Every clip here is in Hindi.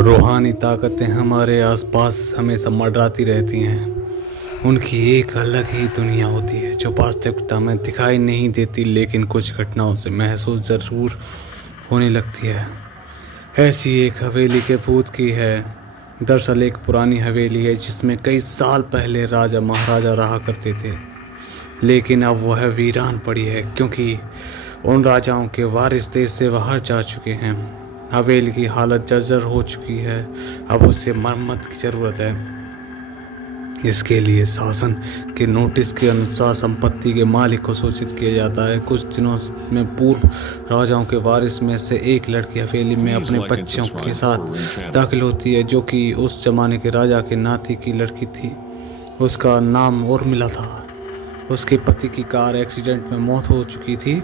रूहानी ताकतें हमारे आसपास हमेशा मंडराती रहती हैं। उनकी एक अलग ही दुनिया होती है जो वास्तविकता में दिखाई नहीं देती, लेकिन कुछ घटनाओं से महसूस ज़रूर होने लगती है। ऐसी एक हवेली के भूत की है। दरअसल एक पुरानी हवेली है जिसमें कई साल पहले राजा महाराजा रहा करते थे, लेकिन अब वह वीरान पड़ी है क्योंकि उन राजाओं के वारिस देश से बाहर जा चुके हैं। हवेली की हालत जर्जर हो चुकी है, अब उसे मरम्मत की ज़रूरत है। इसके लिए शासन के नोटिस के अनुसार संपत्ति के मालिक को सूचित किया जाता है। कुछ दिनों में पूर्व राजाओं के वारिस में से एक लड़की हवेली में अपने बच्चों के साथ दाखिल होती है, जो कि उस जमाने के राजा के नाती की लड़की थी। उसका नाम उर्मिला था। उसके पति की कार एक्सीडेंट में मौत हो चुकी थी।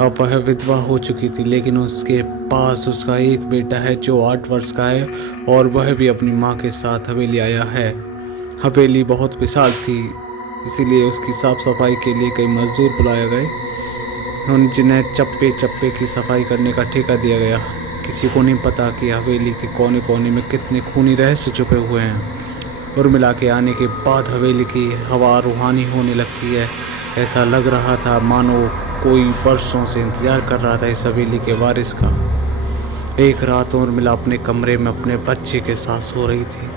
अब वह विधवा हो चुकी थी, लेकिन उसके पास उसका एक बेटा है जो 8 वर्ष का है और वह भी अपनी माँ के साथ हवेली आया है। हवेली बहुत विशाल थी, इसीलिए उसकी साफ सफाई के लिए कई मजदूर बुलाए गए, जिन्हें चप्पे चप्पे की सफाई करने का ठेका दिया गया। किसी को नहीं पता कि हवेली के कोने कोने में कितने खूनी रहस्य छुपे हुए हैं। उर्मिला के आने के बाद हवेली की हवा रूहानी होने लगती है। ऐसा लग रहा था मानो कोई बरसों से इंतजार कर रहा था इस हवेली के वारिस का। एक रात उर्मिला अपने कमरे में अपने बच्चे के साथ सो रही थी।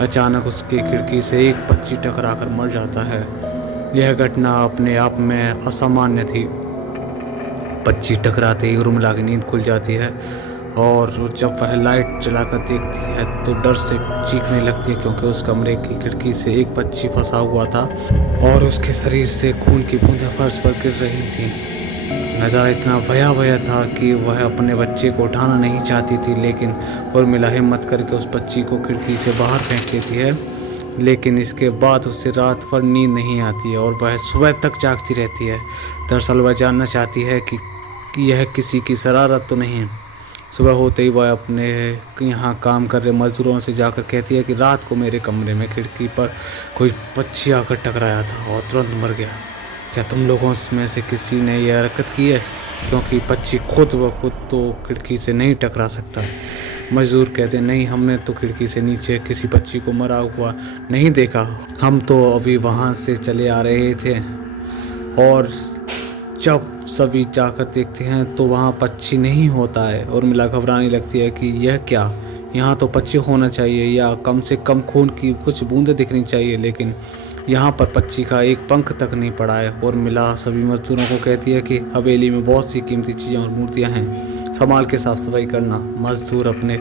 अचानक उसकी खिड़की से एक पक्षी टकराकर मर जाता है। यह घटना अपने आप में असामान्य थी। पक्षी टकराते ही उर्मिला की नींद खुल जाती है और जब वह लाइट जलाकर देखती है तो डर से चीखने लगती है, क्योंकि उस कमरे की खिड़की से एक पक्षी फंसा हुआ था और उसके शरीर से खून की बूंदें फर्श पर गिर रही थी। नज़ारा इतना भयावह था कि वह अपने बच्चे को उठाना नहीं चाहती थी, लेकिन उर्मिला हिम्मत करके उस पक्षी को खिड़की से बाहर फेंक देती है। लेकिन इसके बाद उसे रात भर नींद नहीं आती है और वह सुबह तक जागती रहती है। दरअसल वह जानना चाहती है कि यह किसी की शरारत तो नहीं है। सुबह होते ही वह अपने यहाँ काम कर रहे मजदूरों से जाकर कहती है कि रात को मेरे कमरे में खिड़की पर कोई पक्षी आकर टकराया था और तुरंत मर गया। क्या तुम लोगों में से किसी ने यह हरकत की है? क्योंकि पक्षी खुद व खुद तो खिड़की से नहीं टकरा सकता। मजदूर कहते नहीं, हमने तो खिड़की से नीचे किसी पक्षी को मरा हुआ नहीं देखा। हम तो अभी वहाँ से चले आ रहे थे और जब सभी जाकर देखते हैं तो वहाँ पक्षी नहीं होता है। उर्मिला घबराने लगती है कि यह क्या, यहाँ तो पक्षी होना चाहिए या कम से कम खून की कुछ बूंदें दिखनी चाहिए, लेकिन यहाँ पर पक्षी का एक पंख तक नहीं पड़ा है। उर्मिला सभी मजदूरों को कहती है कि हवेली में बहुत सी कीमती चीज़ें और मूर्तियाँ हैं, संभाल के साफ सफाई करना। मजदूर अपने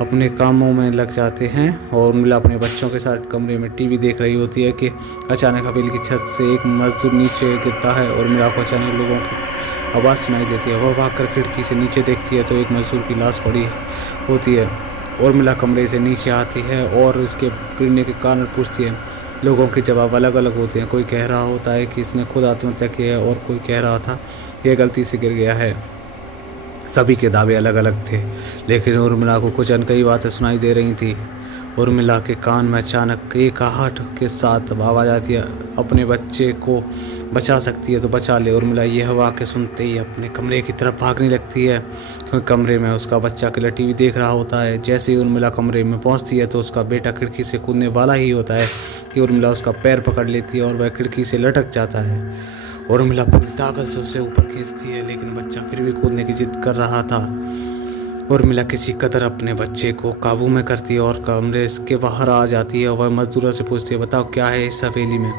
अपने कामों में लग जाते हैं और उर्मिला अपने बच्चों के साथ कमरे में टीवी देख रही होती है कि अचानक हवेली की छत से एक मजदूर नीचे गिरता है। उर्मिला को अचानक लोगों की आवाज़ सुनाई देती है। वह भागकर खिड़की से नीचे देखती है तो एक मजदूर की लाश पड़ी होती है। उर्मिला कमरे से नीचे आती है और इसके गिरने के कारण पूछती है। लोगों के जवाब अलग अलग होते हैं। कोई कह रहा होता है कि इसने खुद आत्महत्या की है और कोई कह रहा था यह गलती से गिर गया है। सभी के दावे अलग अलग थे, लेकिन उर्मिला को कुछ अनकही बातें सुनाई दे रही थी। उर्मिला के कान में अचानक एक आहट के साथ आवाज़ आती है, अपने बच्चे को बचा सकती है तो बचा ले। उर्मिला यह वाक्य सुनते ही अपने कमरे की तरफ भागने लगती है। कमरे में उसका बच्चा अकेला टीवी देख रहा होता है। जैसे ही उर्मिला कमरे में पहुंचती है तो उसका बेटा खिड़की से कूदने वाला ही होता है कि उर्मिला उसका पैर पकड़ लेती है और वह खिड़की से लटक जाता है। उर्मिला पूरी ताकत से उसे ऊपर खींचती है, लेकिन बच्चा फिर भी कूदने की जिद कर रहा था। उर्मिला किसी कदर अपने बच्चे को काबू में करती है और कमरे के बाहर आ जाती है। वह मजदूरों से पूछती है, बताओ क्या है इस हवेली में,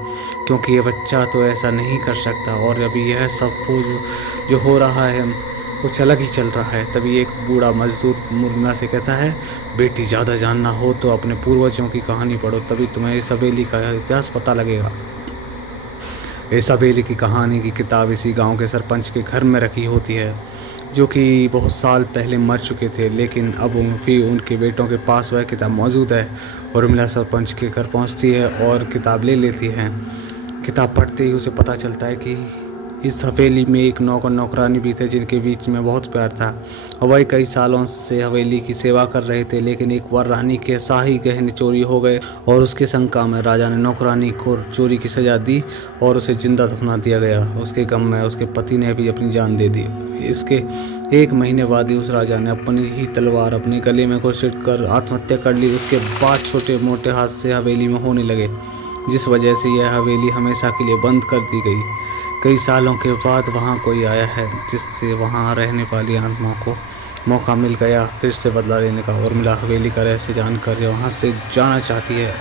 क्योंकि ये बच्चा तो ऐसा नहीं कर सकता और अभी यह सब जो हो रहा है कुछ अलग ही चल रहा है। तभी एक बूढ़ा मजदूर उर्मिला से कहता है, बेटी ज़्यादा जानना हो तो अपने पूर्वजों की कहानी पढ़ो, तभी तुम्हें इस हवेली का इतिहास पता लगेगा। इस हवेली की कहानी की किताब इसी गांव के सरपंच के घर में रखी होती है, जो कि बहुत साल पहले मर चुके थे, लेकिन अब भी उनके बेटों के पास वह किताब मौजूद है। उर्मिला सरपंच के घर पहुंचती है और किताब ले लेती है। किताब पढ़ते ही उसे पता चलता है कि इस हवेली में एक नौकर नौकरानी भी थे जिनके बीच में बहुत प्यार था। वह कई सालों से हवेली की सेवा कर रहे थे, लेकिन एक बार रानी के शाही गहने चोरी हो गए और उसके शंका में राजा ने नौकरानी को चोरी की सजा दी और उसे जिंदा दफना दिया गया। उसके गम में उसके पति ने भी अपनी जान दे दी। इसके 1 महीने बाद ही उस राजा ने अपनी ही तलवार अपने गले में घुसेड़ कर आत्महत्या कर ली। उसके बाद छोटे मोटे हादसे हवेली में होने लगे, जिस वजह से यह हवेली हमेशा के लिए बंद कर दी गई। कई सालों के बाद वहाँ कोई आया है, जिससे वहाँ रहने वाली आत्मा को मौका मिल गया फिर से बदला लेने का। उर्मिला हवेली का रहस्य जानकर वहाँ से जाना चाहती है,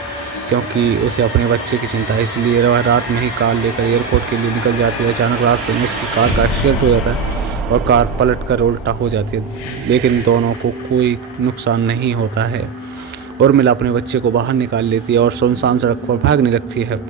क्योंकि उसे अपने बच्चे की चिंता है। इसलिए वह रात में ही कार लेकर एयरपोर्ट के लिए निकल जाती है। अचानक रास्ते में उसकी कार का एक्सीडेंट हो जाता है और कार पलट कर उल्टा हो जाती है, लेकिन दोनों को कोई नुकसान नहीं होता है। उर्मिला अपने बच्चे को बाहर निकाल लेती है और सुनसान सड़क पर भागने लगती है।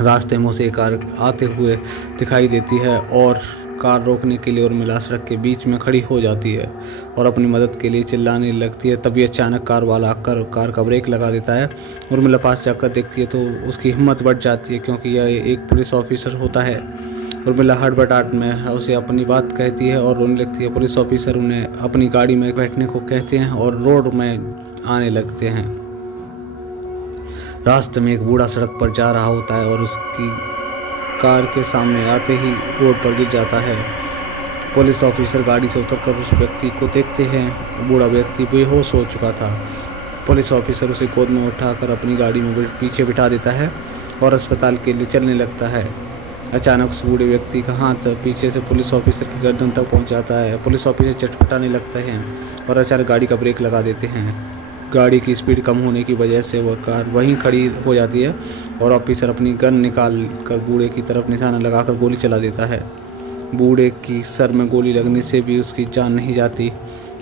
रास्ते में उसे एक कार आते हुए दिखाई देती है और कार रोकने के लिए उर्मिला सड़क के बीच में खड़ी हो जाती है और अपनी मदद के लिए चिल्लाने लगती है। तभी अचानक कार वाला आकर कार का ब्रेक लगा देता है। उर्मिला पास जाकर देखती है तो उसकी हिम्मत बढ़ जाती है, क्योंकि यह एक पुलिस ऑफिसर होता है। उर्मिला हड़बड़ाहट में उसे अपनी बात कहती है और रोने लगती है। पुलिस ऑफिसर उन्हें अपनी गाड़ी में बैठने को कहते हैं और रोड में आने लगते हैं। रास्ते में एक बूढ़ा सड़क पर जा रहा होता है और उसकी कार के सामने आते ही रोड पर गिर जाता है। पुलिस ऑफिसर गाड़ी से उतरकर उस व्यक्ति को देखते हैं। बूढ़ा व्यक्ति बेहोश हो चुका था। पुलिस ऑफिसर उसे गोद में उठाकर अपनी गाड़ी में पीछे बिठा देता है और अस्पताल के लिए चलने लगता है। अचानक उस बूढ़े व्यक्ति का हाथ पीछे से पुलिस ऑफिसर की गर्दन तक पहुंच जाता है। पुलिस ऑफिसर चटपटाने लगते हैं और अचानक गाड़ी का ब्रेक लगा देते हैं। गाड़ी की स्पीड कम होने की वजह से वह कार वहीं खड़ी हो जाती है और ऑफिसर अपनी गन निकाल कर बूढ़े की तरफ निशाना लगाकर गोली चला देता है। बूढ़े की सर में गोली लगने से भी उसकी जान नहीं जाती।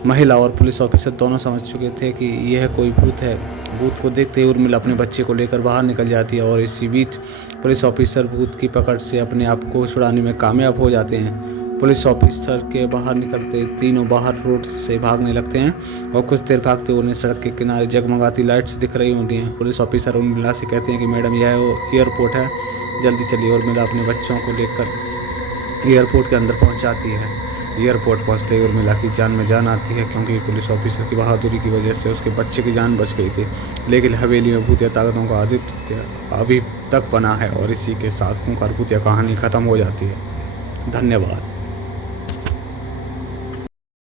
महिला और पुलिस ऑफिसर दोनों समझ चुके थे कि यह कोई भूत है। भूत को देखते ही उर्मिला अपने बच्चे को लेकर बाहर निकल जाती है और इसी बीच पुलिस ऑफिसर भूत की पकड़ से अपने आप को छुड़ाने में कामयाब हो जाते हैं। पुलिस ऑफिसर के बाहर निकलते तीनों बाहर रोड से भागने लगते हैं और कुछ देर भागते उन्हें सड़क के किनारे जगमगाती लाइट्स दिख रही होती हैं। पुलिस ऑफिसर उर्मिला से कहते हैं कि मैडम यह एयरपोर्ट है, जल्दी चलिए। उर्मिला अपने बच्चों को लेकर एयरपोर्ट के अंदर पहुंच जाती है। एयरपोर्ट पहुंचते ही उर्मिला की जान में जान आती है, क्योंकि पुलिस ऑफिसर की बहादुरी की वजह से उसके बच्चे की जान बच गई थी। लेकिन हवेली में भूतिया ताकतों का आधिपत्य अभी तक बना है और इसी के साथ खूंखार भूतिया कहानी खत्म हो जाती है। धन्यवाद।